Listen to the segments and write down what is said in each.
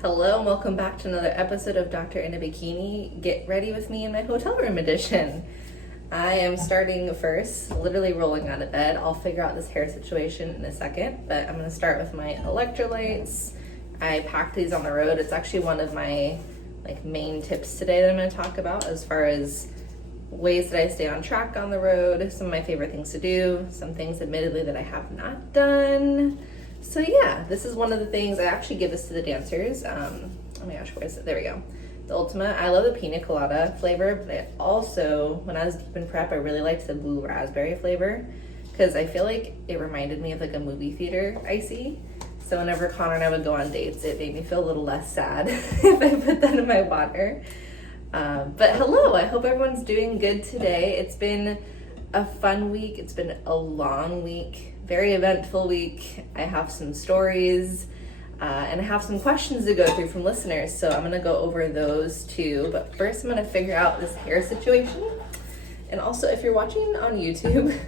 Hello and welcome back to another episode of Dr. in a Bikini. Get ready with me in my hotel room edition. I am starting first, literally rolling out of bed. I'll figure out this hair situation in a second, but I'm going to start with my electrolytes. I packed these on the road. It's actually one of my main tips today that I'm going to talk about as far as ways that I stay on track on the road, some of my favorite things to do, some things admittedly that I have not done. So yeah, this is one of the things. I actually give this to the dancers. Oh my gosh, where is it? There we go. The Ultima. I love the pina colada flavor, but I also, when I was deep in prep, I really liked the blue raspberry flavor because I feel like it reminded me of like a movie theater icy. So whenever Connor and I would go on dates, it made me feel a little less sad if I put that in my water. But hello, I hope everyone's doing good today. It's been a fun week. It's been a long week. Very eventful week. I have some stories and I have some questions to go through from listeners, so I'm gonna go over those too. But first I'm gonna figure out this hair situation. And also, if you're watching on YouTube,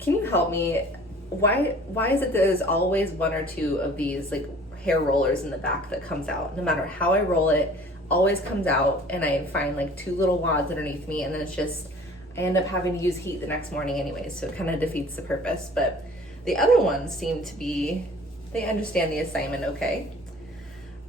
can you help me? Why is it that there's always one or two of these like hair rollers in the back that comes out? No matter how I roll it, always comes out, and I find like two little wads underneath me, and then it's just I end up having to use heat the next morning anyways, so it kind of defeats the purpose. But the other ones seem to be, they understand the assignment okay.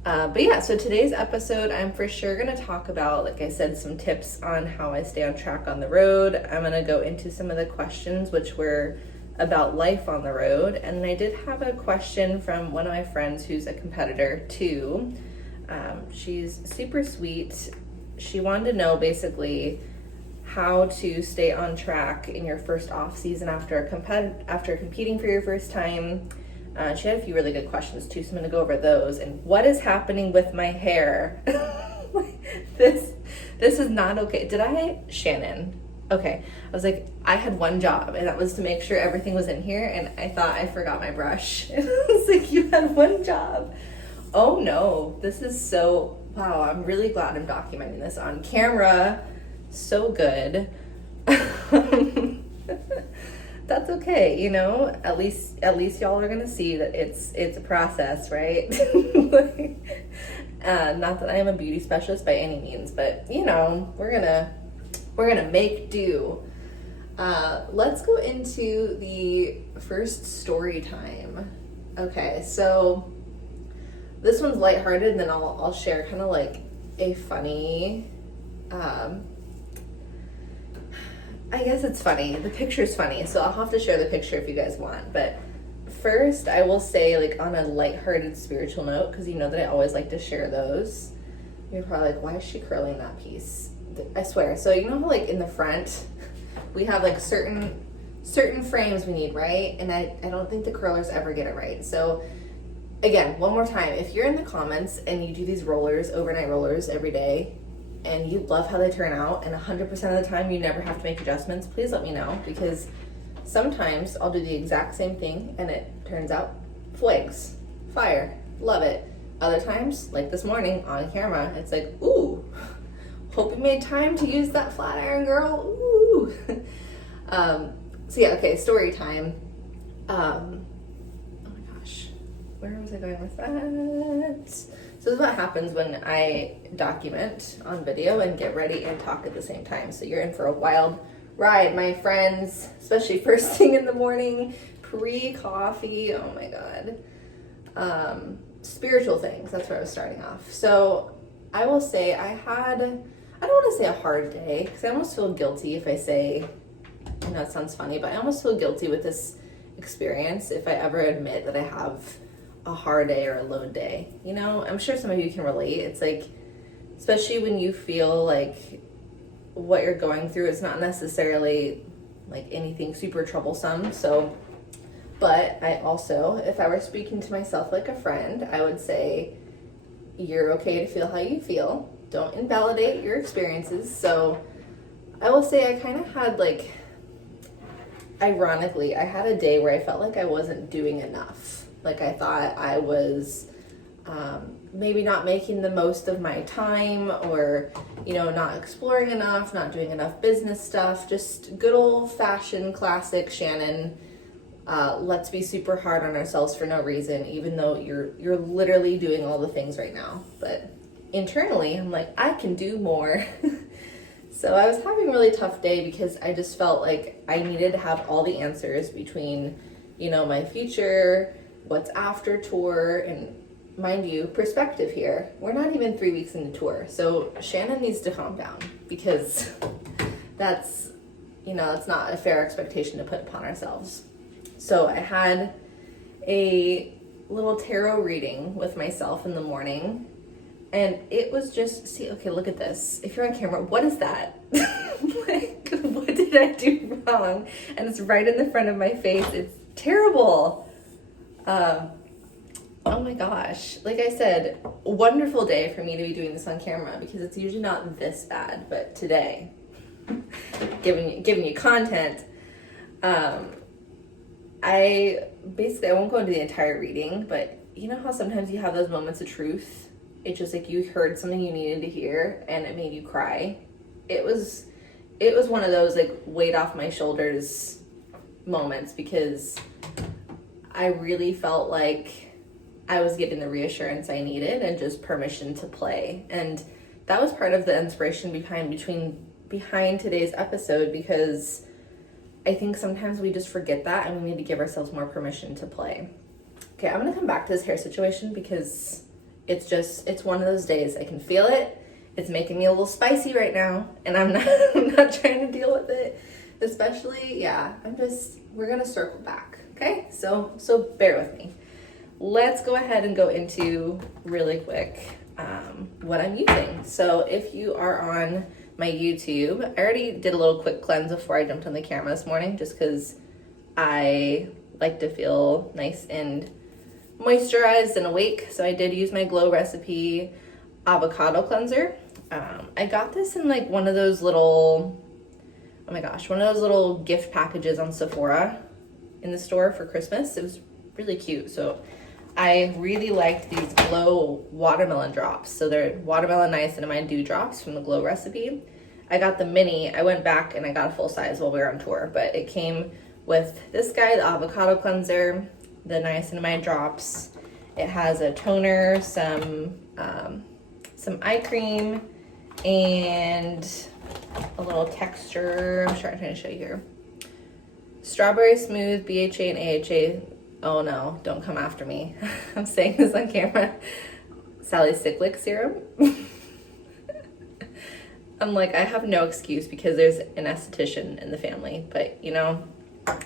But yeah, so today's episode, I'm for sure going to talk about, like I said, some tips on how I stay on track on the road. I'm going to go into some of the questions which were about life on the road. And I did have a question from one of my friends who's a competitor too. She's super sweet. She wanted to know basically how to stay on track in your first off season after competing for your first time. She had a few really good questions too, so I'm gonna go over those. And what is happening with my hair? This is not okay. Shannon? Okay, I was like, I had one job, and that was to make sure everything was in here, and I thought I forgot my brush. And I was like, you had one job. Oh no, this is so, wow, I'm really glad I'm documenting this on camera. So good. That's okay, you know, at least y'all are gonna see that it's a process, right? Not that I am a beauty specialist by any means, but you know, we're gonna make do. Let's go into the first story time. Okay, so this one's lighthearted, and then I'll share kind of like a funny, I guess it's funny. The picture's funny, so I'll have to share the picture if you guys want. But first, I will say, like, on a lighthearted spiritual note, because you know that I always like to share those. You're probably like, why is she curling that piece? I swear. So you know how, like, in the front, we have, like, certain frames we need, right? And I don't think the curlers ever get it right. So, again, one more time. If you're in the comments and you do these rollers, overnight rollers every day, and you love how they turn out, and 100% of the time you never have to make adjustments, please let me know, because sometimes I'll do the exact same thing and it turns out flags, fire, love it. Other times, like this morning on camera, it's like, ooh, hope you made time to use that flat iron, girl, ooh. So yeah, okay, story time. Oh my gosh, where was I going with that? So this is what happens when I document on video and get ready and talk at the same time. So you're in for a wild ride, my friends, especially first thing in the morning, pre-coffee, oh my God. Spiritual things, that's where I was starting off. So I will say I don't want to say a hard day, because I almost feel guilty if I say, I know it sounds funny, but I almost feel guilty with this experience if I ever admit that I have a hard day or a low day. You know, I'm sure some of you can relate. It's like, especially when you feel like what you're going through is not necessarily like anything super troublesome. So, but I also, if I were speaking to myself like a friend, I would say, you're okay to feel how you feel. Don't invalidate your experiences. So I will say I kind of had like, ironically, I had a day where I felt like I wasn't doing enough. Like I thought I was maybe not making the most of my time, or, you know, not exploring enough, not doing enough business stuff, just good old fashioned classic Shannon let's be super hard on ourselves for no reason, even though you're literally doing all the things right now. But internally, I'm like, I can do more. So I was having a really tough day because I just felt like I needed to have all the answers between, my future, what's after tour, and mind you, perspective here. We're not even 3 weeks into tour. So Shannon needs to calm down because that's not a fair expectation to put upon ourselves. So I had a little tarot reading with myself in the morning. And it was just, okay, look at this. If you're on camera, what is that? Like, what did I do wrong? And it's right in the front of my face. It's terrible. Oh my gosh. Like I said, wonderful day for me to be doing this on camera because it's usually not this bad, but today, giving you content. I won't go into the entire reading, but you know how sometimes you have those moments of truth? It's just like you heard something you needed to hear and it made you cry. It was one of those like weight off my shoulders moments because I really felt like I was getting the reassurance I needed and just permission to play. And that was part of the inspiration behind today's episode because I think sometimes we just forget that and we need to give ourselves more permission to play. Okay, I'm gonna come back to this hair situation because it's one of those days. I can feel it. It's making me a little spicy right now, and I'm not trying to deal with it. Especially, we're gonna circle back, okay? So bear with me. Let's go ahead and go into really quick what I'm using. So if you are on my YouTube, I already did a little quick cleanse before I jumped on the camera this morning, just because I like to feel nice and moisturized and awake. So I did use my Glow Recipe avocado cleanser. I got this in like one of those little gift packages on Sephora in the store for Christmas. It was really cute. So I really liked these Glow watermelon drops. So they're watermelon niacinamide dew drops from the Glow Recipe. I got the mini. I went back and I got a full size while we were on tour, but it came with this guy, the avocado cleanser, the niacinamide drops. It has a toner, some eye cream, and a little texture. I'm trying to show you here. Strawberry Smooth, BHA and AHA. Oh no, don't come after me. I'm saying this on camera. Salicylic serum. I'm like, I have no excuse because there's an esthetician in the family, but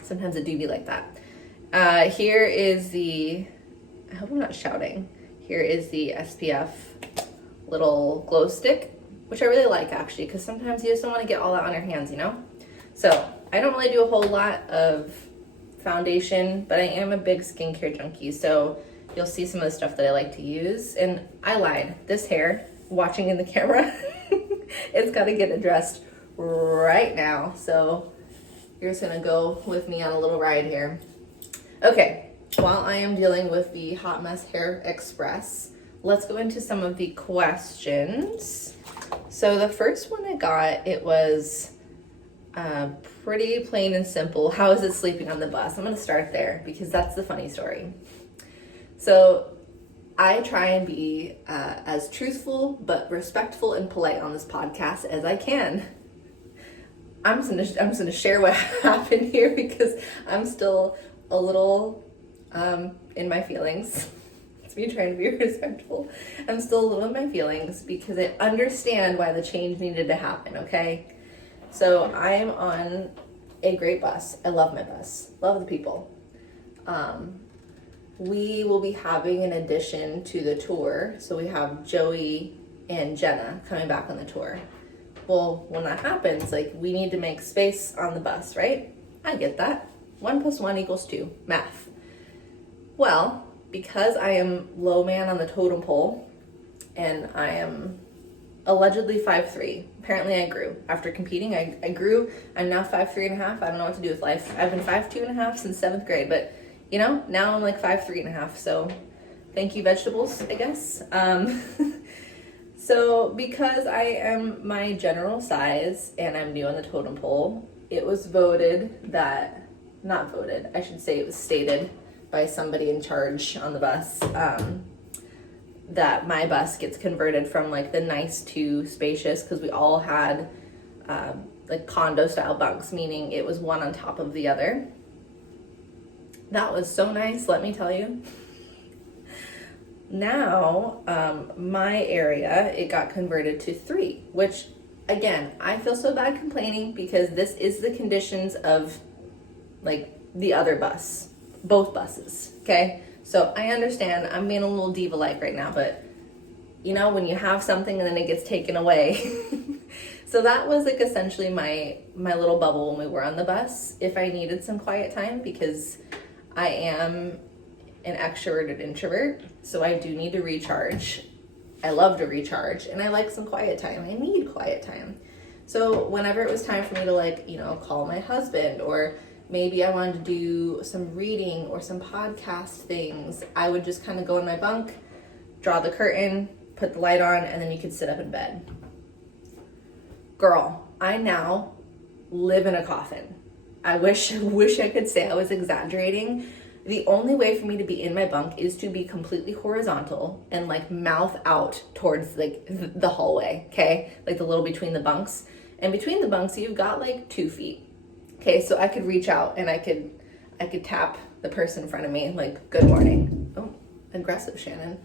sometimes it do be like that. Here is I hope I'm not shouting. Here is the SPF little glow stick, which I really like actually, because sometimes you just don't want to get all that on your hands, So I don't really do a whole lot of foundation, but I am a big skincare junkie. So you'll see some of the stuff that I like to use. And I lied. This hair, watching in the camera, it's got to get addressed right now. So you're just going to go with me on a little ride here. Okay, while I am dealing with the Hot Mess Hair Express, let's go into some of the questions. So the first one I got, it was pretty plain and simple. How is it sleeping on the bus? I'm going to start there because that's the funny story. So I try and be as truthful but respectful and polite on this podcast as I can. I'm just gonna share what happened here because I'm still a little in my feelings. It's me trying to be respectful. I'm still a little in my feelings because I understand why the change needed to happen, okay? So I'm on a great bus. I love my bus. Love the people. We will be having an addition to the tour. So we have Joey and Jenna coming back on the tour. Well, when that happens, we need to make space on the bus, right? I get that. 1 + 1 = 2. Math. Well, because I am low man on the totem pole, and I am allegedly 5'3". Apparently I grew. After competing, I grew. I'm now 5'3.5". I don't know what to do with life. I've been 5'2.5" since 7th grade, but now I'm 5'3.5". So thank you, vegetables, I guess. So because I am my general size and I'm new on the totem pole, it was voted that not voted, I should say it was stated by somebody in charge on the bus, that my bus gets converted from like the nice to spacious, because we all had like condo style bunks, meaning it was one on top of the other. That was so nice, let me tell you. Now, my area, it got converted to 3, which again, I feel so bad complaining because this is the conditions of like the other bus, both buses, okay? So I understand I'm being a little diva-like right now, but you know, when you have something and then it gets taken away. So that was like essentially my little bubble when we were on the bus, if I needed some quiet time, because I am an extroverted introvert, so I do need to recharge. I love to recharge, and I like some quiet time. I need quiet time. So whenever it was time for me to like, you know, call my husband, or maybe I wanted to do some reading or some podcast things, I would just kind of go in my bunk, draw the curtain, put the light on, and then you could sit up in bed. Girl, I now live in a coffin. I wish I could say I was exaggerating. The only way for me to be in my bunk is to be completely horizontal and like mouth out towards like the hallway, okay? Like the little between the bunks. And between the bunks, you've got like 2 feet. Okay, so I could reach out and I could tap the person in front of me like, good morning. Oh, aggressive, Shannon.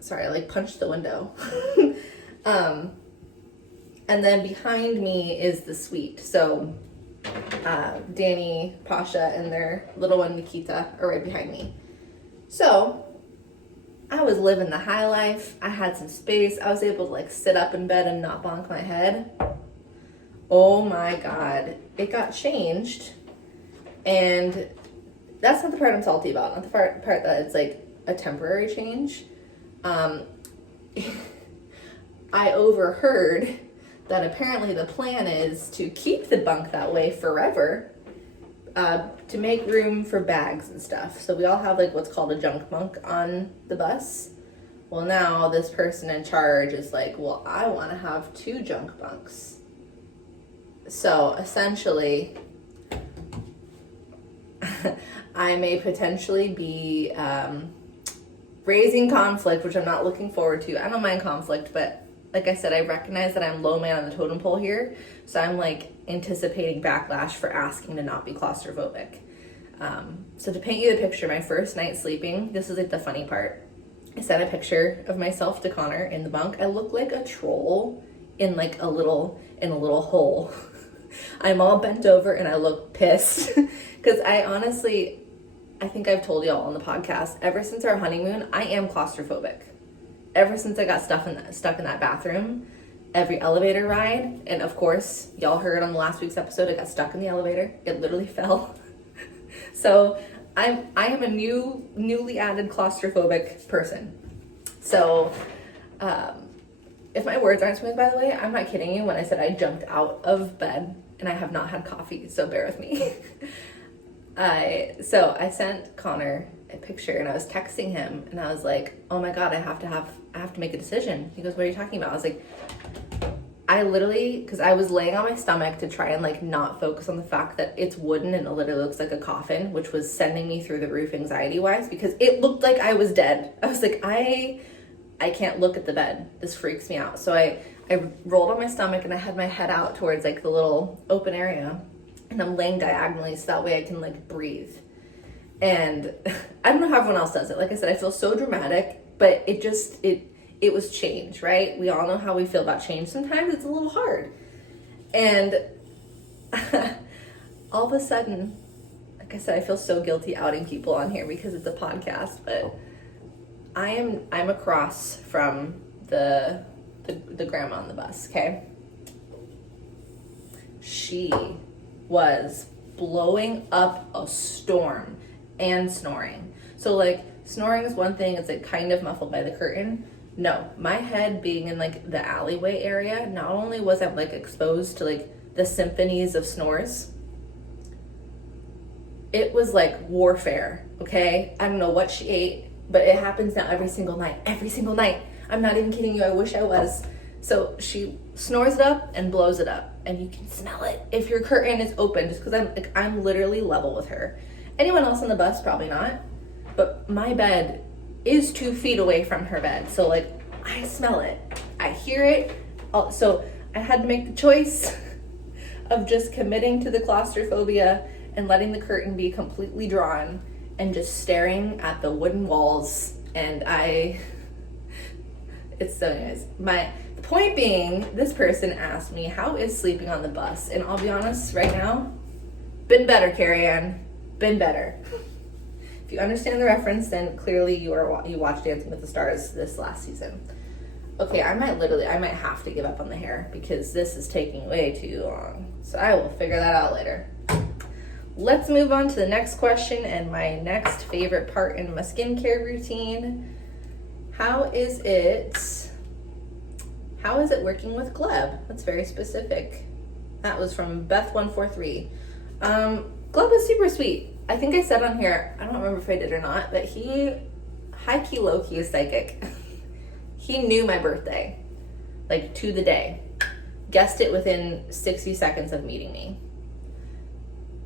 Sorry, I like punched the window. And then behind me is the suite. So Danny, Pasha, and their little one Nikita are right behind me. So I was living the high life. I had some space. I was able to like sit up in bed and not bonk my head. Oh my God, it got changed. And that's not the part I'm salty about, not the part that it's like a temporary change. I overheard that apparently the plan is to keep the bunk that way forever, to make room for bags and stuff. So we all have like what's called a junk bunk on the bus. Well, now this person in charge is like, well, I want to have 2 junk bunks. So essentially, I may potentially be raising conflict, which I'm not looking forward to. I don't mind conflict, but like I said, I recognize that I'm low man on the totem pole here. So I'm like anticipating backlash for asking to not be claustrophobic. So to paint you the picture, my first night sleeping, this is like the funny part. I sent a picture of myself to Connor in the bunk. I look like a troll in like a little hole. I'm all bent over and I look pissed because I think I've told y'all on the podcast, ever since our honeymoon, I am claustrophobic. Ever since I got stuck in that bathroom, every elevator ride, and of course, y'all heard on the last week's episode, I got stuck in the elevator. It literally fell. So I am a newly added claustrophobic person. So if my words aren't smooth, by the way, I'm not kidding you when I said I jumped out of bed and I have not had coffee, so bear with me. So I sent Connor a picture and I was texting him and I was like, oh my God, I have to make a decision. He goes, what are you talking about? I was like, I literally, because I was laying on my stomach to try and like not focus on the fact that it's wooden and it literally looks like a coffin, which was sending me through the roof anxiety wise because it looked like I was dead. I was like, I can't look at the bed. This freaks me out. So I rolled on my stomach and I had my head out towards like the little open area and I'm laying diagonally so that way I can like breathe. And I don't know how everyone else does it. Like I said, I feel so dramatic, but it was change, right? We all know how we feel about change. Sometimes it's a little hard. And all of a sudden, like I said, I feel so guilty outing people on here because it's a podcast, but I'm across from the grandma on the bus, okay? She was blowing up a storm and snoring. So like snoring is one thing, it's like kind of muffled by the curtain. No, my head being in like the alleyway area, not only was I like exposed to like the symphonies of snores, it was like warfare, okay? I don't know what she ate, but it happens now every single night. I'm not even kidding you, I wish I was. So she snores it up and blows it up, and you can smell it if your curtain is open, just because I'm literally level with her. Anyone else on the bus, probably not, but my bed is 2 feet away from her bed, so like I smell it, I hear it. So I had to make the choice of just committing to the claustrophobia and letting the curtain be completely drawn and just staring at the wooden walls. And it's so nice. The point being, this person asked me, how is sleeping on the bus? And I'll be honest, right now, been better, Carrie Ann, been better. If you understand the reference, then clearly you watched Dancing with the Stars this last season. Okay, I might have to give up on the hair because this is taking way too long. So I will figure that out later. Let's move on to the next question and my next favorite part in my skincare routine. How is it working with Gleb? That's very specific. That was from Beth143. Gleb is super sweet. I think I said on here, I don't remember if I did or not, but he high-key, low-key is psychic. He knew my birthday, like to the day. Guessed it within 60 seconds of meeting me.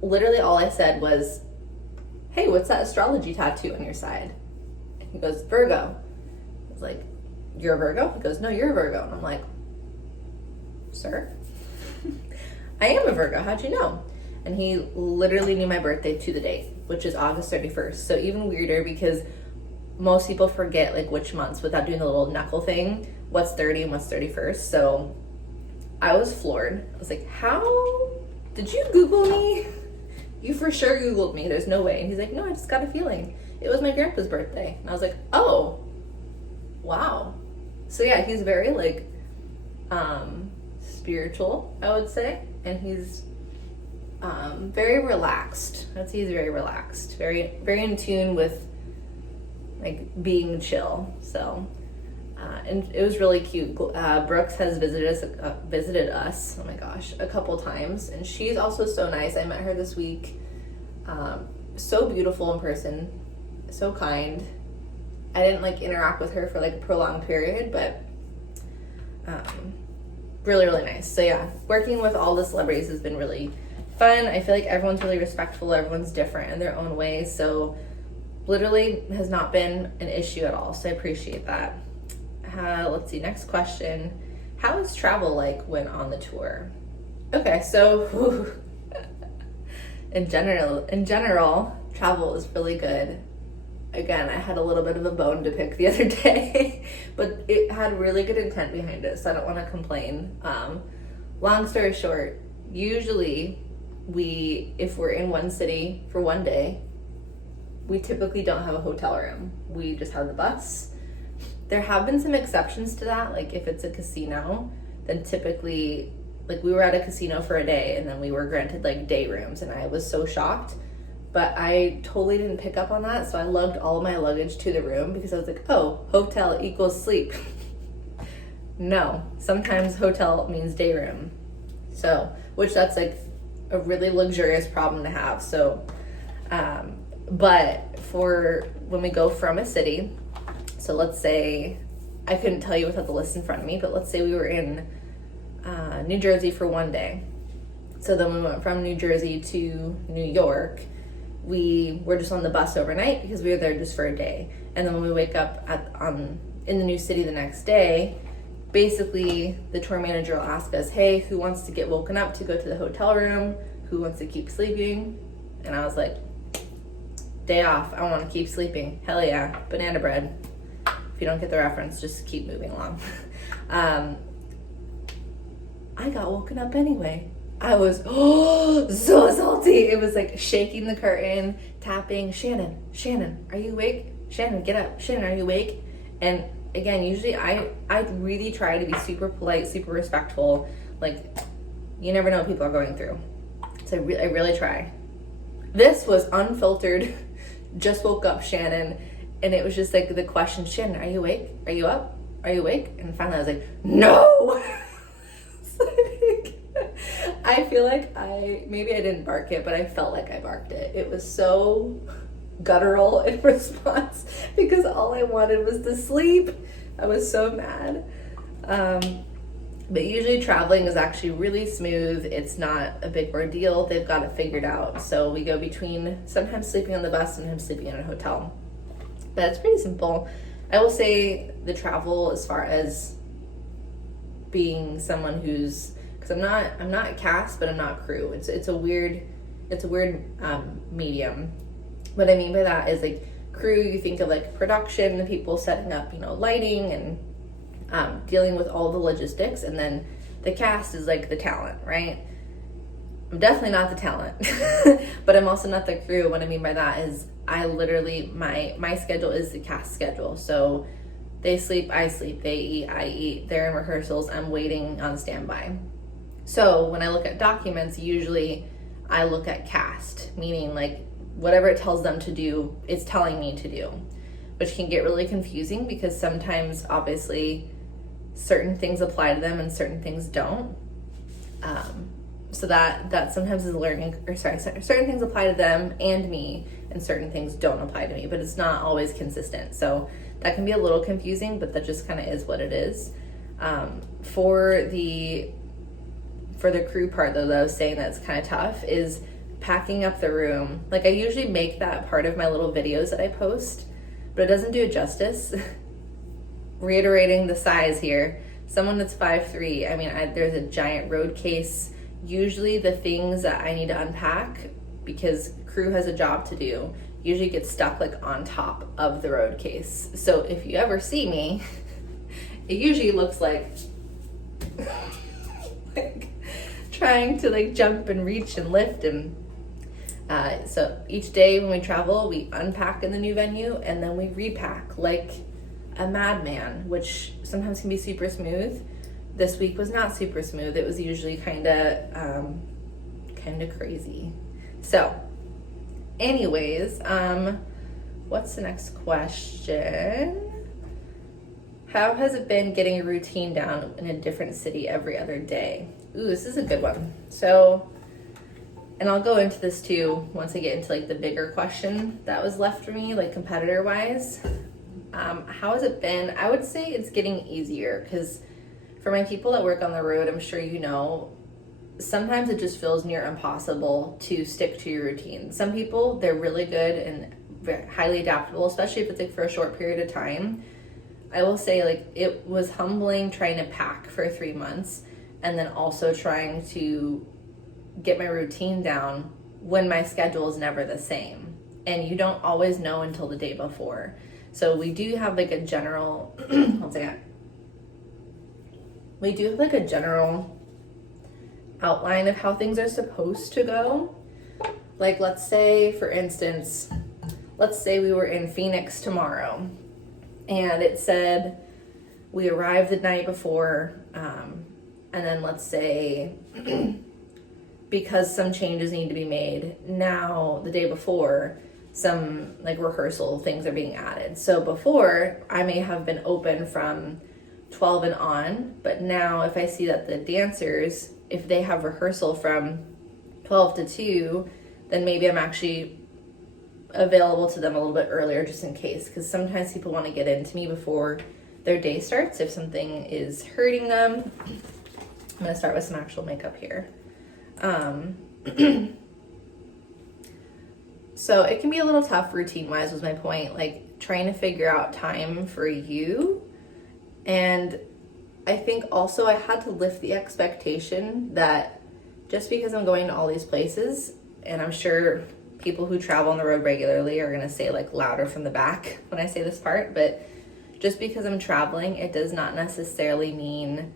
Literally all I said was, hey, what's that astrology tattoo on your side? And he goes, Virgo. I was like, you're a Virgo? He goes, no, you're a Virgo. And I'm like, sir? I am a Virgo, how'd you know? And he literally knew my birthday to the date, which is August 31st. So even weirder because most people forget like which months without doing the little knuckle thing, what's 30 and what's 31st. So I was floored. I was like, how did you Google me? You for sure Googled me. There's no way. And he's like, no, I just got a feeling. It was my grandpa's birthday. And I was like, oh, wow. So yeah, he's very like spiritual, I would say. And he's very relaxed. I'd say he's very relaxed. Very, very in tune with like being chill. So and it was really cute. Brooks has visited us, oh my gosh, a couple times, and she's also so nice. I met her this week. So beautiful in person, so kind. I didn't like interact with her for like a prolonged period, but really, really nice. So yeah, working with all the celebrities has been really fun. I feel like everyone's really respectful. Everyone's different in their own way. So literally has not been an issue at all. So I appreciate that. Let's see, next question. How is travel like when on the tour? Okay, so in general, travel is really good. Again, I had a little bit of a bone to pick the other day, but it had really good intent behind it, so I don't want to complain. Long story short, usually if we're in one city for one day, we typically don't have a hotel room. We just have the bus. There have been some exceptions to that, like if it's a casino, then typically, like we were at a casino for a day and then we were granted like day rooms, and I was so shocked, but I totally didn't pick up on that. So I lugged all of my luggage to the room because I was like, oh, hotel equals sleep. No, sometimes hotel means day room. So, which that's like a really luxurious problem to have. So, but for when we go from a city, so let's say, I couldn't tell you without the list in front of me, but let's say we were in New Jersey for one day. So then we went from New Jersey to New York. We were just on the bus overnight because we were there just for a day. And then when we wake up in the new city the next day, basically the tour manager will ask us, hey, who wants to get woken up to go to the hotel room? Who wants to keep sleeping? And I was like, day off, I want to keep sleeping. Hell yeah, banana bread. If you don't get the reference, just keep moving along. I got woken up anyway. I was so salty. It was like shaking the curtain, tapping, Shannon, are you awake? Shannon, get up. Shannon, are you awake? And again, usually I really try to be super polite, super respectful. Like, you never know what people are going through. So I really try. This was unfiltered, just woke up, Shannon. And it was just like the question, Shannon, are you awake? Are you up? Are you awake? And finally I was like, no! I feel like maybe I didn't bark it, but I felt like I barked it. It was so guttural in response because all I wanted was to sleep. I was so mad. But usually traveling is actually really smooth. It's not a big ordeal. They've got it figured out. So we go between sometimes sleeping on the bus, sometimes sleeping in a hotel. But it's pretty simple. I will say the travel, as far as being someone who's, because I'm not cast, but I'm not crew. It's a weird medium. What I mean by that is like crew, you think of like production, the people setting up, lighting and dealing with all the logistics, and then the cast is like the talent, right? I'm definitely not the talent, but I'm also not the crew. What I mean by that is I literally, my schedule is the cast schedule. So they sleep, I sleep, they eat, I eat, they're in rehearsals, I'm waiting on standby. So when I look at documents, usually I look at cast, meaning like whatever it tells them to do, it's telling me to do, which can get really confusing because sometimes obviously certain things apply to them and certain things don't. So that sometimes is learning, certain things apply to them and me and certain things don't apply to me, but it's not always consistent. So that can be a little confusing, but that just kind of is what it is. For the crew part though, that I was saying that's kind of tough is packing up the room. Like I usually make that part of my little videos that I post, but it doesn't do it justice. Reiterating the size here, someone that's 5'3", I mean, there's a giant road case. Usually the things that I need to unpack, because crew has a job to do, usually get stuck like on top of the road case. So if you ever see me, it usually looks like trying to like jump and reach and lift. And so each day when we travel, we unpack in the new venue and then we repack like a madman, which sometimes can be super smooth. This week was not super smooth. It was usually kind of crazy. So anyways, what's the next question? How has it been getting a routine down in a different city every other day? Ooh, this is a good one. So, and I'll go into this too once I get into like the bigger question that was left for me, like competitor wise. How has it been? I would say it's getting easier because for my people that work on the road, I'm sure you know, sometimes it just feels near impossible to stick to your routine. Some people, they're really good and highly adaptable, especially if it's like for a short period of time. I will say like it was humbling trying to pack for 3 months and then also trying to get my routine down when my schedule is never the same. And you don't always know until the day before. So we do have like a general, one second. We do have like a general outline of how things are supposed to go. Like let's say, for instance, let's say we were in Phoenix tomorrow and it said we arrived the night before, and then let's say because some changes need to be made now the day before, some like rehearsal things are being added. So before I may have been open from 12 and on, but now if I see that the dancers, if they have rehearsal from 12 to 2, then maybe I'm actually available to them a little bit earlier just in case, because sometimes people want to get into me before their day starts if something is hurting them. I'm going to start with some actual makeup here. So it can be a little tough routine wise was my point, like trying to figure out time for you. And I think also I had to lift the expectation that just because I'm going to all these places, and I'm sure people who travel on the road regularly are going to say like louder from the back when I say this part, but just because I'm traveling, it does not necessarily mean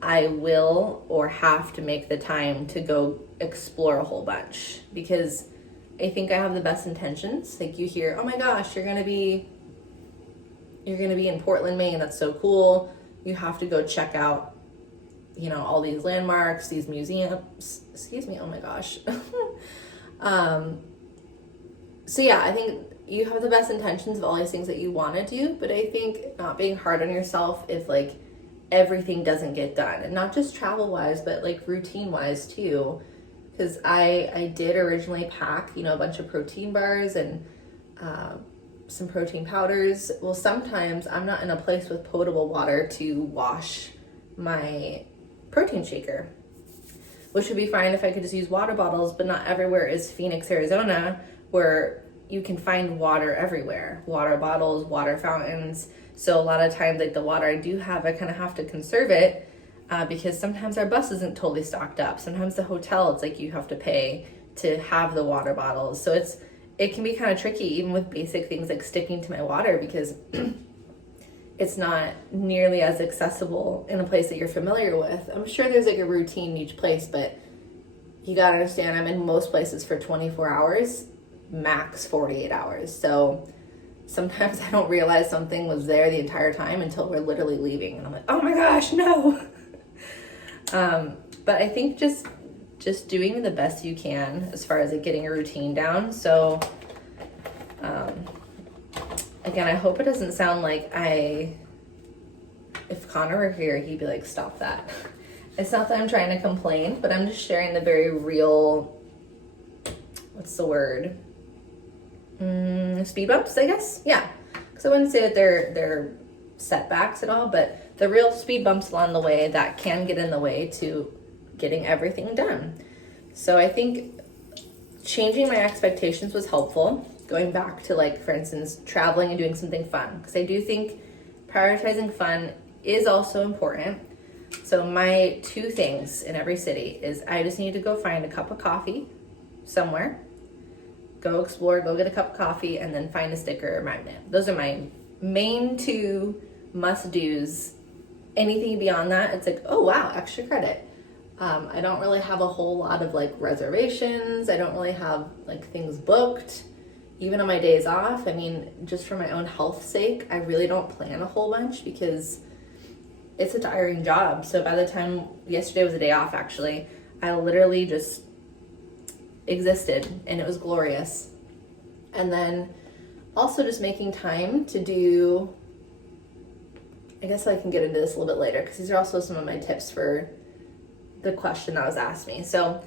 I will or have to make the time to go explore a whole bunch, because I think I have the best intentions. Like you hear, oh my gosh, you're gonna be in Portland, Maine. That's so cool. You have to go check out, all these landmarks, these museums. Excuse me. Oh my gosh. So yeah, I think you have the best intentions of all these things that you want to do, but I think not being hard on yourself if like everything doesn't get done, and not just travel wise, but like routine wise too. Because I did originally pack, a bunch of protein bars and some protein powders. Well, sometimes I'm not in a place with potable water to wash my protein shaker, which would be fine if I could just use water bottles, but not everywhere is Phoenix, Arizona, where you can find water everywhere. Water bottles, water fountains. So a lot of times, like the water I do have, I kind of have to conserve it because sometimes our bus isn't totally stocked up. Sometimes the hotel, it's like you have to pay to have the water bottles. So it can be kind of tricky even with basic things like sticking to my water because it's not nearly as accessible in a place that you're familiar with. I'm sure there's like a routine in each place, but you gotta understand I'm in most places for 24 hours, max 48 hours. So sometimes I don't realize something was there the entire time until we're literally leaving. And I'm like, oh my gosh, no. But I think just doing the best you can as far as like getting a routine down. So, again, I hope it doesn't sound like if Connor were here, he'd be like, stop that. It's not that I'm trying to complain, but I'm just sharing the very real, what's the word? Speed bumps, I guess. Yeah. Because I wouldn't say that they're setbacks at all, but the real speed bumps along the way that can get in the way to getting everything done. So I think changing my expectations was helpful. Going back to, like, for instance, traveling and doing something fun. Because I do think prioritizing fun is also important. So my 2 things in every city is I just need to go find a cup of coffee somewhere, go explore, go get a cup of coffee, and then find a sticker or magnet. Those are my main 2 must-dos. Anything beyond that, it's like, oh wow, extra credit. I don't really have a whole lot of like reservations. I don't really have like things booked. Even on my days off, I mean, just for my own health's sake, I really don't plan a whole bunch because it's a tiring job. So by the time, yesterday was a day off actually, I literally just existed and it was glorious. And then also just making time to do, I guess I can get into this a little bit later because these are also some of my tips for the question that was asked me. So,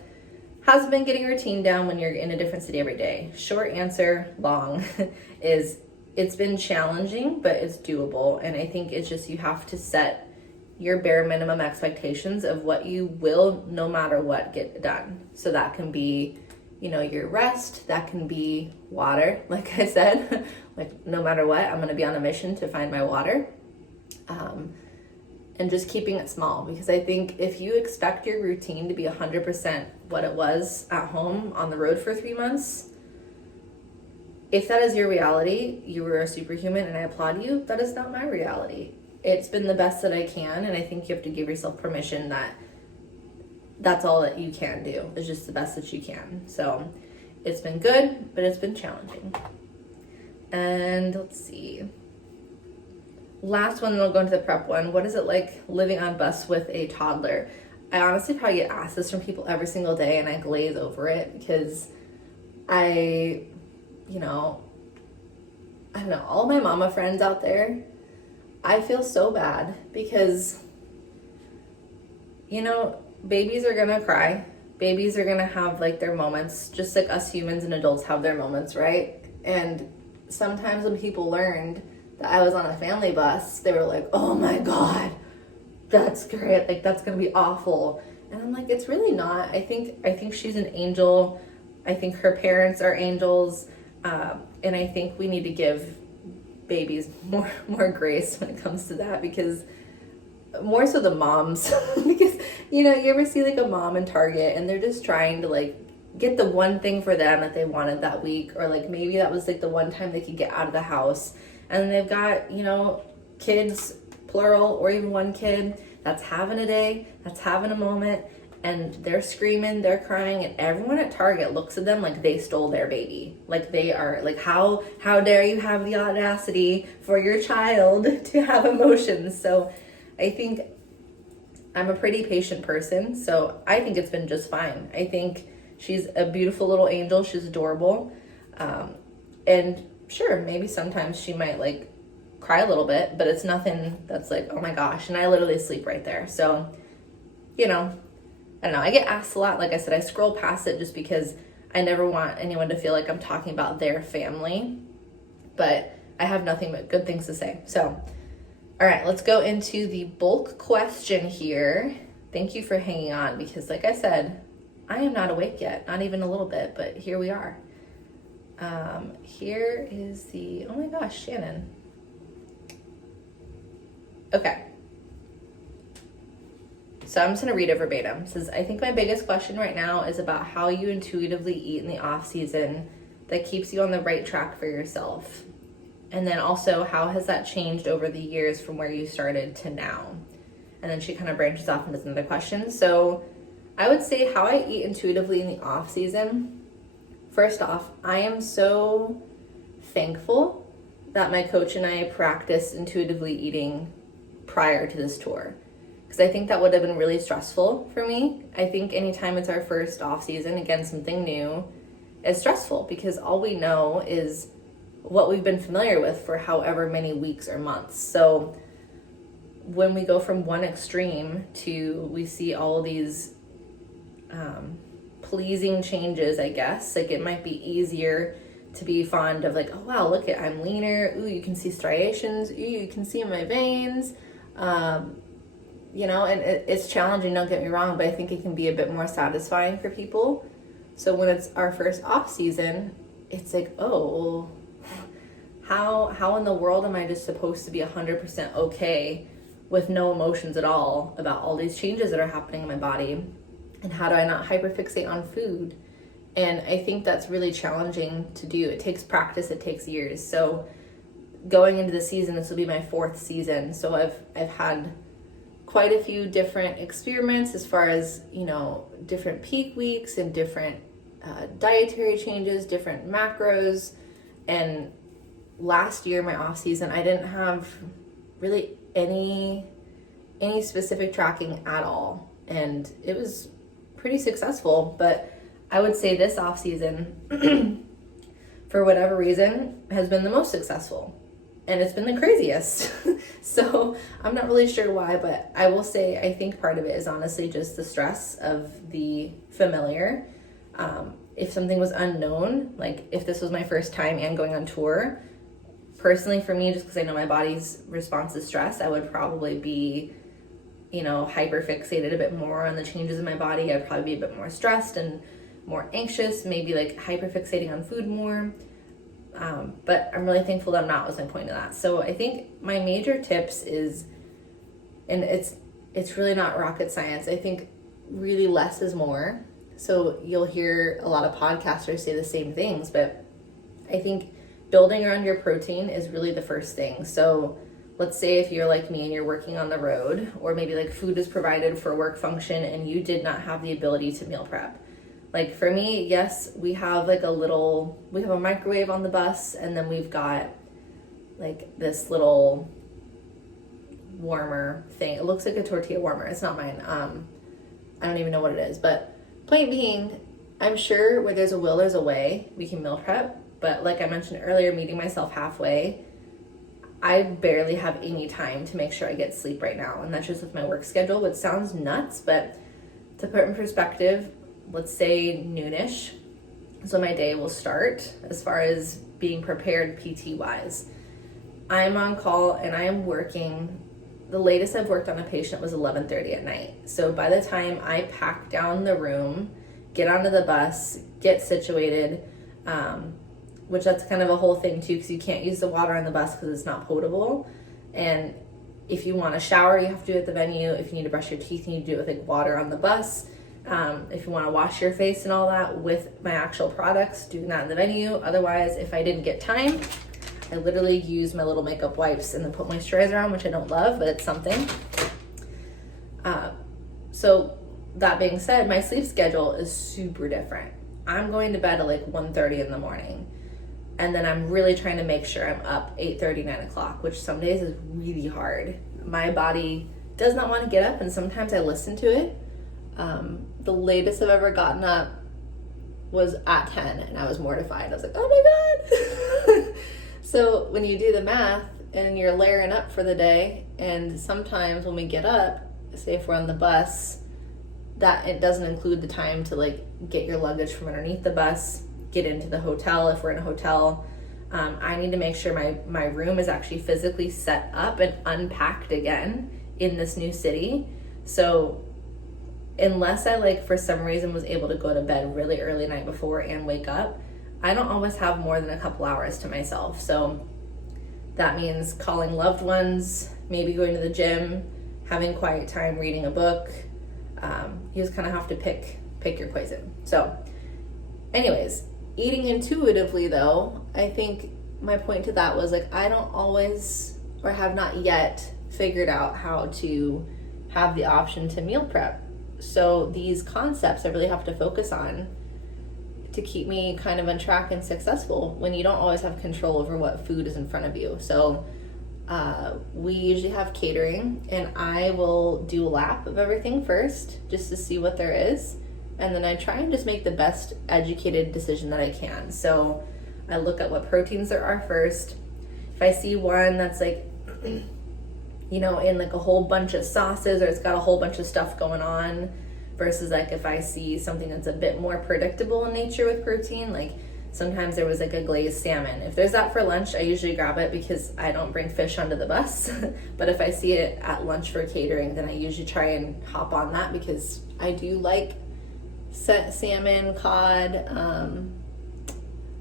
how's it been getting a routine down when you're in a different city every day? Short answer, long, is it's been challenging, but it's doable. And I think it's just you have to set your bare minimum expectations of what you will, no matter what, get done. So that can be, your rest. That can be water, like I said. Like, no matter what, I'm going to be on a mission to find my water. And just keeping it small, because I think if you expect your routine to be 100% what it was at home on the road for 3 months, if that is your reality, you are a superhuman and I applaud you. That is not my reality. It's been the best that I can, and I think you have to give yourself permission that that's all that you can do. It's just the best that you can. So it's been good, but it's been challenging. And let's see. Last one, then I'll go into the prep one. What is it like living on bus with a toddler? I honestly probably get asked this from people every single day and I glaze over it because I don't know, all my mama friends out there, I feel so bad because, babies are gonna cry. Babies are gonna have like their moments, just like us humans and adults have their moments, right? And sometimes when people learned that I was on a family bus, they were like, oh my God, that's great. Like, that's going to be awful. And I'm like, it's really not. I think she's an angel. I think her parents are angels. And I think we need to give babies more grace when it comes to that, because more so the moms, because, you ever see like a mom in Target and they're just trying to like get the one thing for them that they wanted that week. Or like maybe that was like the one time they could get out of the house. And they've got, kids, plural, or even one kid that's having a day, that's having a moment, and they're screaming, they're crying, and everyone at Target looks at them like they stole their baby. Like they are, like, how dare you have the audacity for your child to have emotions? So I think I'm a pretty patient person, so I think it's been just fine. I think she's a beautiful little angel. She's adorable. And sure, maybe sometimes she might like cry a little bit, but it's nothing that's like, oh my gosh. And I literally sleep right there. So, I don't know. I get asked a lot. Like I said, I scroll past it just because I never want anyone to feel like I'm talking about their family, but I have nothing but good things to say. So All right, let's go into the bulk question here. Thank you for hanging on because, like I said, I am not awake yet, not even a little bit, but here we are. Here is the, oh my gosh, Shannon. Okay. So I'm just going to read it verbatim. It says, I think my biggest question right now is about how you intuitively eat in the off season that keeps you on the right track for yourself. And then also, how has that changed over the years from where you started to now? And then she kind of branches off into another question. So I would say how I eat intuitively in the off season. First off, I am so thankful that my coach and I practiced intuitively eating prior to this tour. Because I think that would have been really stressful for me. I think anytime it's our first off season, again, something new, it's stressful because all we know is what we've been familiar with for however many weeks or months. So when we go from one extreme to we see all these pleasing changes, I guess, like it might be easier to be fond of like, oh wow, look at, I'm leaner. Ooh, you can see striations. Ooh, you can see my veins. You know, and it's challenging, don't get me wrong, but I think it can be a bit more satisfying for people. So when it's our first off season, it's like, oh, how in the world am I just supposed to be 100% okay with no emotions at all about all these changes that are happening in my body? And how do I not hyperfixate on food? And I think that's really challenging to do. It takes practice, it takes years. So going into the season, this will be my 4th season. So I've had quite a few different experiments as far as, you know, different peak weeks and different dietary changes, different macros. And last year, my off season, I didn't have really any specific tracking at all. And it was pretty successful, but I would say this off season, for whatever reason, has been the most successful. And it's been the craziest. So I'm not really sure why, but I will say I think part of it is honestly just the stress of the familiar. If something was unknown, like if this was my first time and going on tour, personally for me, just because I know my body's response to stress, I would probably be, you know, hyper fixated a bit more on the changes in my body. I'd probably be a bit more stressed and more anxious, maybe like hyper fixating on food more. But I'm really thankful that I'm not, was my point of that. So I think my major tips is, and it's really not rocket science. I think really less is more. So you'll hear a lot of podcasters say the same things, but I think building around your protein is really the first thing. So let's say if you're like me and you're working on the road, or maybe like food is provided for work function and you did not have the ability to meal prep. Like for me, yes, we have like we have a microwave on the bus, and then we've got like this little warmer thing. It looks like a tortilla warmer. It's not mine. I don't even know what it is, but point being, I'm sure where there's a will, there's a way. We can meal prep, but like I mentioned earlier, meeting myself halfway, I barely have any time to make sure I get sleep right now. And that's just with my work schedule, which sounds nuts, but to put it in perspective, let's say noonish, so my day will start as far as being prepared PT wise. I'm on call and I am working. The latest I've worked on a patient was 11:30 at night. So by the time I pack down the room, get onto the bus, get situated, which that's kind of a whole thing too, because you can't use the water on the bus because it's not potable. And if you want to shower, you have to do it at the venue. If you need to brush your teeth, you need to do it with like water on the bus. If you want to wash your face and all that with my actual products, doing that in the venue. Otherwise, if I didn't get time, I literally use my little makeup wipes and then put moisturizer on, which I don't love, but it's something. So that being said, my sleep schedule is super different. I'm going to bed at like 1:30 in the morning. And then I'm really trying to make sure I'm up 8:30, 9 o'clock, which some days is really hard. My body does not want to get up, and sometimes I listen to it. The latest I've ever gotten up was at 10, and I was mortified. I was like, oh my God. So when you do the math and you're layering up for the day, and sometimes when we get up, say if we're on the bus, that it doesn't include the time to like get your luggage from underneath the bus, get into the hotel if we're in a hotel, I need to make sure my room is actually physically set up and unpacked again in this new city. So unless I like for some reason was able to go to bed really early night before and wake up, I don't always have more than a couple hours to myself. So that means calling loved ones, maybe going to the gym, having quiet time, reading a book. You just kind of have to pick your poison. So anyways, eating intuitively though, I think my point to that was like, I don't always, or have not yet figured out how to have the option to meal prep. So these concepts I really have to focus on to keep me kind of on track and successful when you don't always have control over what food is in front of you. So we usually have catering, and I will do a lap of everything first just to see what there is. And then I try and just make the best educated decision that I can. So I look at what proteins there are first. If I see one that's like, you know, in like a whole bunch of sauces, or it's got a whole bunch of stuff going on, versus like if I see something that's a bit more predictable in nature with protein, like sometimes there was like a glazed salmon. If there's that for lunch, I usually grab it because I don't bring fish onto the bus. But if I see it at lunch for catering, then I usually try and hop on that because I do like salmon, cod,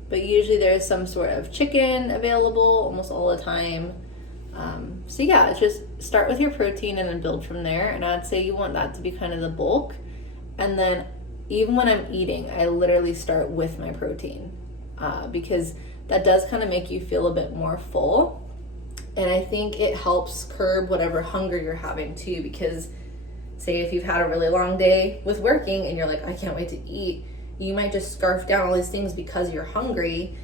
but usually there's some sort of chicken available almost all the time. So yeah, just start with your protein and then build from there. And I'd say you want that to be kind of the bulk. And then even when I'm eating, I literally start with my protein because that does kind of make you feel a bit more full. And I think it helps curb whatever hunger you're having too, because say if you've had a really long day with working and you're like, I can't wait to eat, you might just scarf down all these things because you're hungry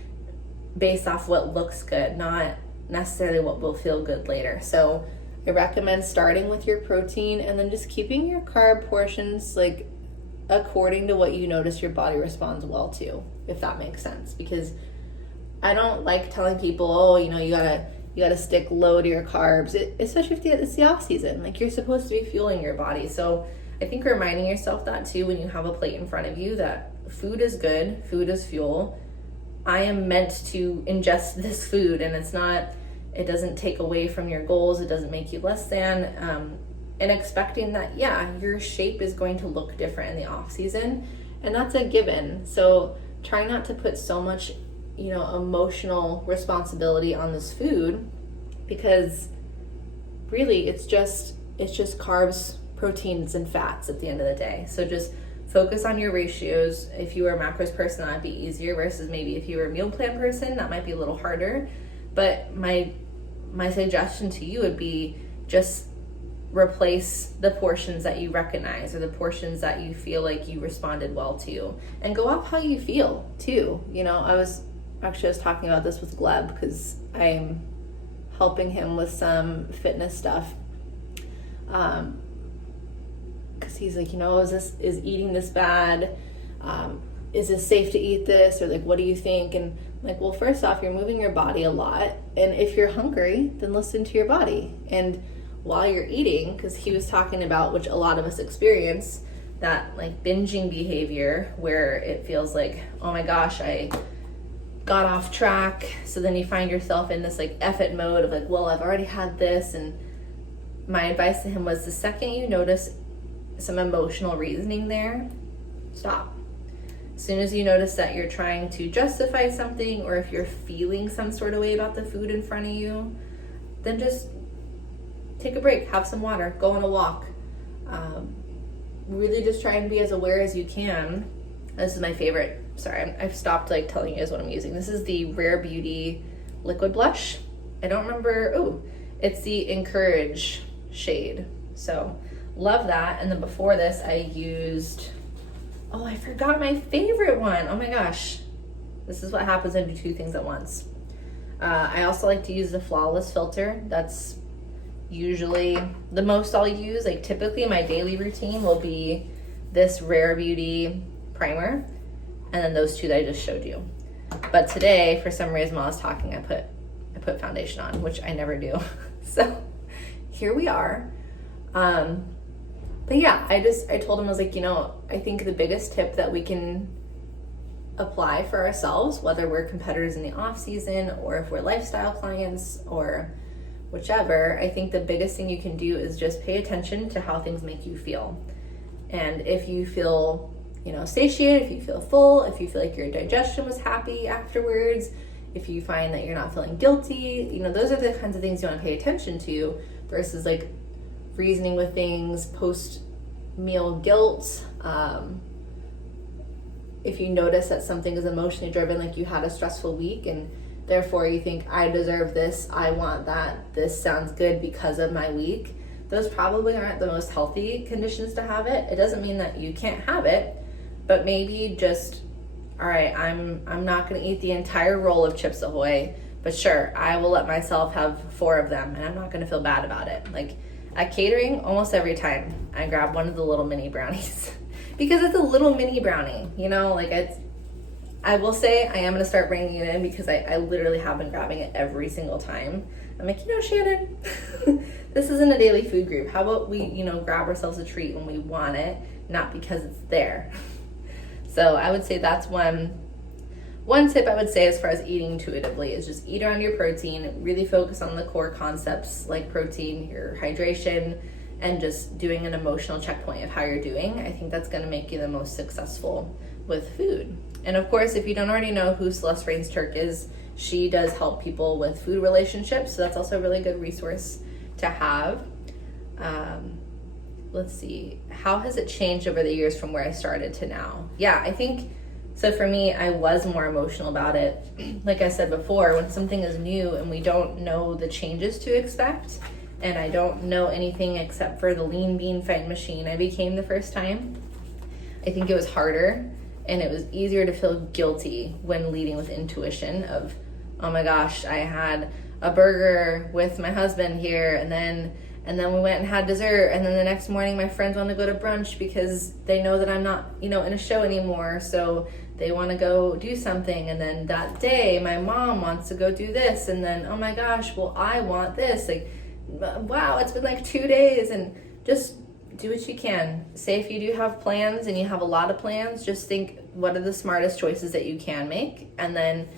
based off what looks good, not necessarily what will feel good later. So I recommend starting with your protein and then just keeping your carb portions like according to what you notice your body responds well to, if that makes sense. Because I don't like telling people, oh, you know, you gotta stick low to your carbs, especially if it's the off season. Like you're supposed to be fueling your body. So I think reminding yourself that too when you have a plate in front of you, that food is good, food is fuel. I am meant to ingest this food, and it doesn't take away from your goals, it doesn't make you less than, and expecting that, yeah, your shape is going to look different in the off season, and that's a given. So try not to put so much, you know, emotional responsibility on this food, because really it's just carbs, proteins, and fats at the end of the day. So just focus on your ratios. If you are a macros person, that'd be easier, versus maybe if you were a meal plan person, that might be a little harder. But my suggestion to you would be just replace the portions that you recognize or the portions that you feel like you responded well to, and go off how you feel too. You know, I was talking about this with Gleb because I'm helping him with some fitness stuff. Because he's like, you know, is eating this bad? Is it safe to eat this? Or like, what do you think? And I'm like, well, first off, you're moving your body a lot. And if you're hungry, then listen to your body. And while you're eating, because he was talking about, which a lot of us experience, that like binging behavior where it feels like, oh my gosh, I got off track. So then you find yourself in this like F-it mode of like, well, I've already had this. And my advice to him was, the second you notice some emotional reasoning there, stop. As soon as you notice that you're trying to justify something, or if you're feeling some sort of way about the food in front of you, then just take a break, have some water, go on a walk. Really just try and be as aware as you can. This is my favorite. Sorry, I've stopped like telling you guys what I'm using. This is the Rare Beauty Liquid Blush. I don't remember. Oh, it's the Encourage shade. So love that. And then before this, I used, oh, I forgot my favorite one. Oh my gosh. This is what happens when I do two things at once. I also like to use the Flawless filter. That's usually the most I'll use. Like typically my daily routine will be this Rare Beauty primer and then those two that I just showed you. But today, for some reason while I was talking, I put foundation on, which I never do. So here we are. But yeah, I told him, I was like, you know, I think the biggest tip that we can apply for ourselves, whether we're competitors in the off season or if we're lifestyle clients or whichever. I think the biggest thing you can do is just pay attention to how things make you feel. And if you feel, satiated, if you feel full, if you feel like your digestion was happy afterwards, if you find that you're not feeling guilty, those are the kinds of things you want to pay attention to versus like reasoning with things, post-meal guilt. If you notice that something is emotionally driven, like you had a stressful week and therefore you think, I deserve this, I want that, this sounds good because of my week, those probably aren't the most healthy conditions to have it. It doesn't mean that you can't have it, but maybe just, all right, I'm not going to eat the entire roll of Chips Ahoy, but sure, I will let myself have 4 of them and I'm not going to feel bad about it. Like at catering, almost every time I grab one of the little mini brownies because it's a little mini brownie, I will say I am going to start bringing it in because I literally have been grabbing it every single time. I'm like, Shannon, this isn't a daily food group. How about we, grab ourselves a treat when we want it, not because it's there. So I would say that's one tip I would say as far as eating intuitively is just eat around your protein, really focus on the core concepts like protein, your hydration, and just doing an emotional checkpoint of how you're doing. I think that's going to make you the most successful with food. And of course, if you don't already know who Celeste Rains Turk is, she does help people with food relationships. So that's also a really good resource to have. Let's see. How has it changed over the years from where I started to now? Yeah, I think, so for me, I was more emotional about it. Like I said before, when something is new and we don't know the changes to expect, and I don't know anything except for the lean bean fight machine I became the first time, I think it was harder. And it was easier to feel guilty when leading with intuition of, oh my gosh, I had a burger with my husband here, and then we went and had dessert, and then the next morning my friends want to go to brunch because they know that I'm not, in a show anymore, so they want to go do something, and then that day my mom wants to go do this, and then, oh my gosh, well, I want this. Like, wow, it's been like 2 days, and just do what you can. Say if you do have plans and you have a lot of plans, just think what are the smartest choices that you can make. And then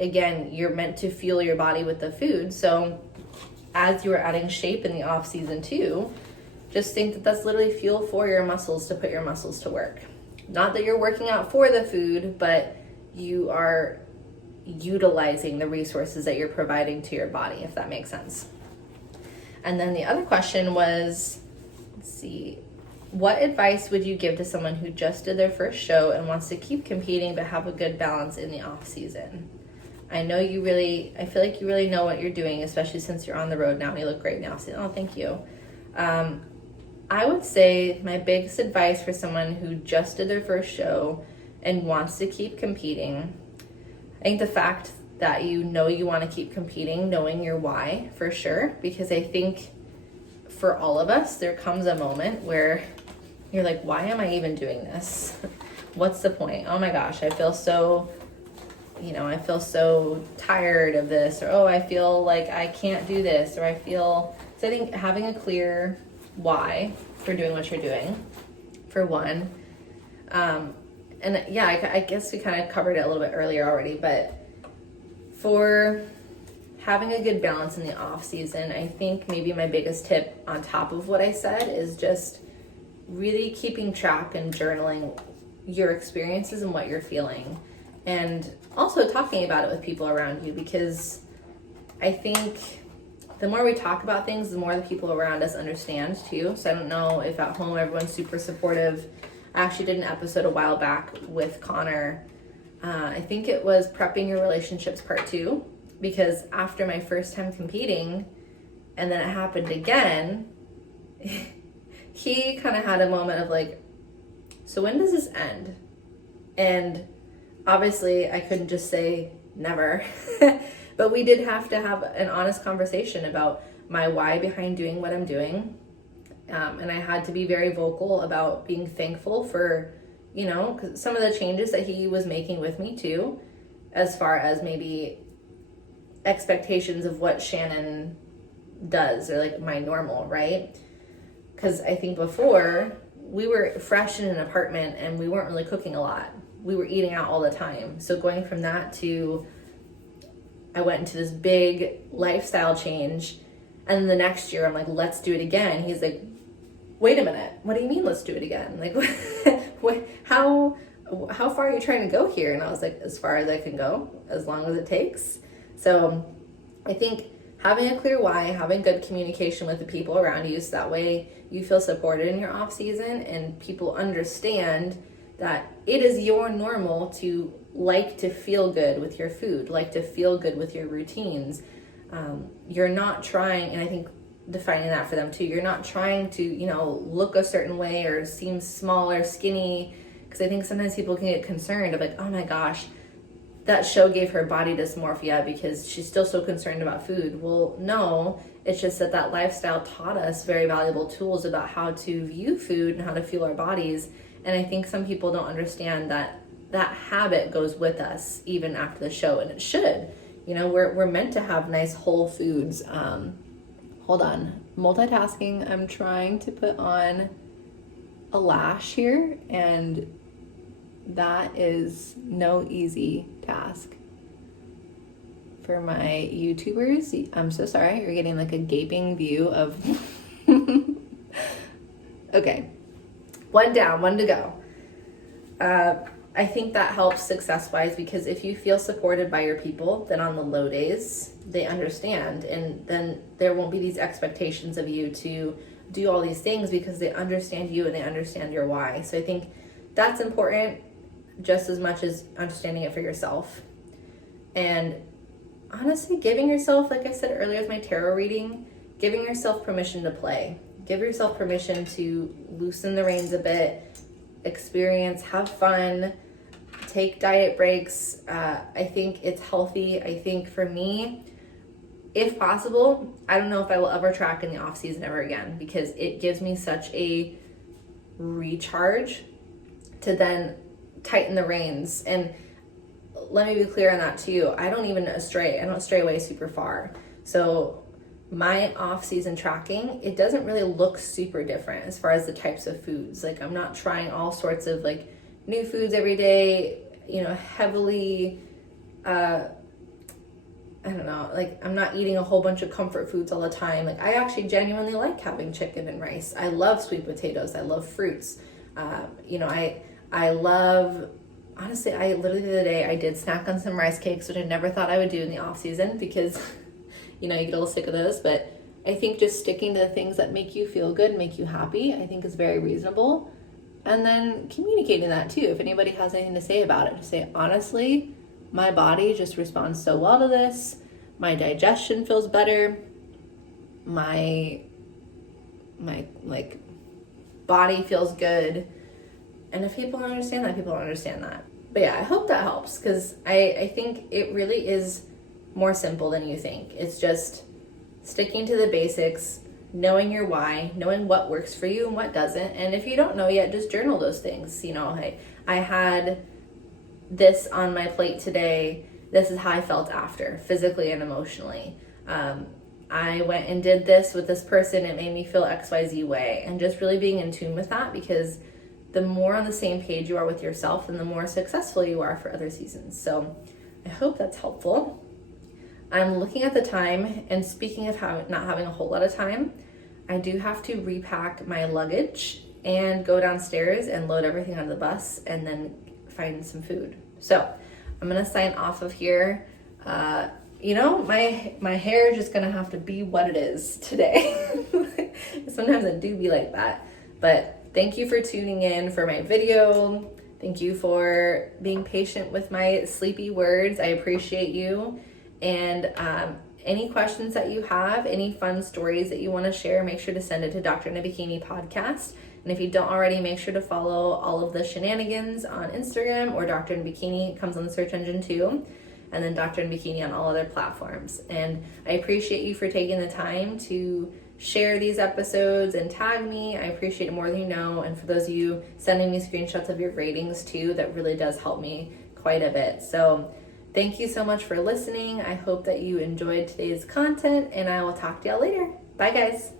again, you're meant to fuel your body with the food. So as you are adding shape in the off season too, just think that that's literally fuel for your muscles to put your muscles to work. Not that you're working out for the food, but you are utilizing the resources that you're providing to your body, if that makes sense. And then the other question was, let's see, what advice would you give to someone who just did their first show and wants to keep competing but have a good balance in the off season? I feel like you really know what you're doing, especially since you're on the road now and you look great now. So, thank you. I would say my biggest advice for someone who just did their first show and wants to keep competing, I think the fact that you want to keep competing, knowing your why for sure, because I think for all of us, there comes a moment where you're like, why am I even doing this? What's the point? Oh my gosh, I feel so tired of this, or oh, I feel like I can't do this, or so I think having a clear why for doing what you're doing, for one, and yeah, I guess we kind of covered it a little bit earlier already, but for having a good balance in the off season, I think maybe my biggest tip on top of what I said is just really keeping track and journaling your experiences and what you're feeling, and also talking about it with people around you, because I think the more we talk about things, the more the people around us understand too. So I don't know if at home everyone's super supportive. I actually did an episode a while back with Connor. I think it was Prepping Your Relationships Part 2, because after my first time competing, and then it happened again, he kind of had a moment of like, so when does this end? And obviously I couldn't just say never, but we did have to have an honest conversation about my why behind doing what I'm doing. And I had to be very vocal about being thankful for, 'cause some of the changes that he was making with me too, as far as maybe expectations of what Shannon does, or like my normal, right? Because I think before we were fresh in an apartment and we weren't really cooking a lot. we were eating out all the time. So going from that to, I went into this big lifestyle change. And then the next year I'm like, let's do it again. He's like, wait a minute, what do you mean let's do it again? Like, how far are you trying to go here? And I was like, as far as I can go, as long as it takes. So I think having a clear why, having good communication with the people around you, so that way you feel supported in your off season and people understand that it is your normal to like to feel good with your food, like to feel good with your routines. You're not trying, and I think defining that for them too, you're not trying to, look a certain way or seem small or skinny, because I think sometimes people can get concerned of like, oh my gosh, that show gave her body dysmorphia because she's still so concerned about food. Well, no, it's just that lifestyle taught us very valuable tools about how to view food and how to fuel our bodies. And I think some people don't understand that habit goes with us even after the show, and it should. We're meant to have nice whole foods. Hold on, multitasking. I'm trying to put on a lash here, and that is no easy task. For my YouTubers, I'm so sorry, you're getting like a gaping view of okay, one down, one to go. I think that helps success-wise, because if you feel supported by your people, then on the low days, they understand, and then there won't be these expectations of you to do all these things, because they understand you and they understand your why. So I think that's important just as much as understanding it for yourself. And honestly, giving yourself, like I said earlier with my tarot reading, giving yourself permission to play. Give yourself permission to loosen the reins a bit, experience, have fun, take diet breaks. I think it's healthy. I think for me, if possible, I don't know if I will ever track in the off season ever again, because it gives me such a recharge to then tighten the reins. And let me be clear on that too. I don't stray away super far. So my off-season tracking, it doesn't really look super different as far as the types of foods. Like, I'm not trying all sorts of like new foods every day, heavily, I don't know, like I'm not eating a whole bunch of comfort foods all the time. Like, I actually genuinely like having chicken and rice. I love sweet potatoes. I love fruits. I love, honestly, I literally the other day, I did snack on some rice cakes, which I never thought I would do in the off season, because you get a little sick of those. But I think just sticking to the things that make you feel good, make you happy, I think is very reasonable. And then communicating that too. If anybody has anything to say about it, just say, honestly, my body just responds so well to this. My digestion feels better. My like body feels good. And if people don't understand that, people don't understand that. But yeah, I hope that helps, because I think it really is more simple than you think. It's just sticking to the basics, knowing your why, knowing what works for you and what doesn't. And if you don't know yet, just journal those things. Hey, I had this on my plate today. This is how I felt after, physically and emotionally. I went and did this with this person. It made me feel XYZ way. And just really being in tune with that, because the more on the same page you are with yourself, and the more successful you are for other seasons. So I hope that's helpful. I'm looking at the time, and speaking of not having a whole lot of time, I do have to repack my luggage and go downstairs and load everything on the bus, and then find some food. So I'm gonna sign off of here. My hair is just gonna have to be what it is today. Sometimes I do be like that. But thank you for tuning in for my video. Thank you for being patient with my sleepy words. I appreciate you. And any questions that you have, any fun stories that you want to share, make sure to send it to Dr. in a Bikini podcast. And if you don't already, make sure to follow all of the shenanigans on Instagram, or Dr. in Bikini comes on the search engine too. And then Dr. in Bikini on all other platforms. And I appreciate you for taking the time to share these episodes and tag me. I appreciate it more than you know. And for those of you sending me screenshots of your ratings too, that really does help me quite a bit. So thank you so much for listening. I hope that you enjoyed today's content, and I will talk to y'all later. Bye, guys.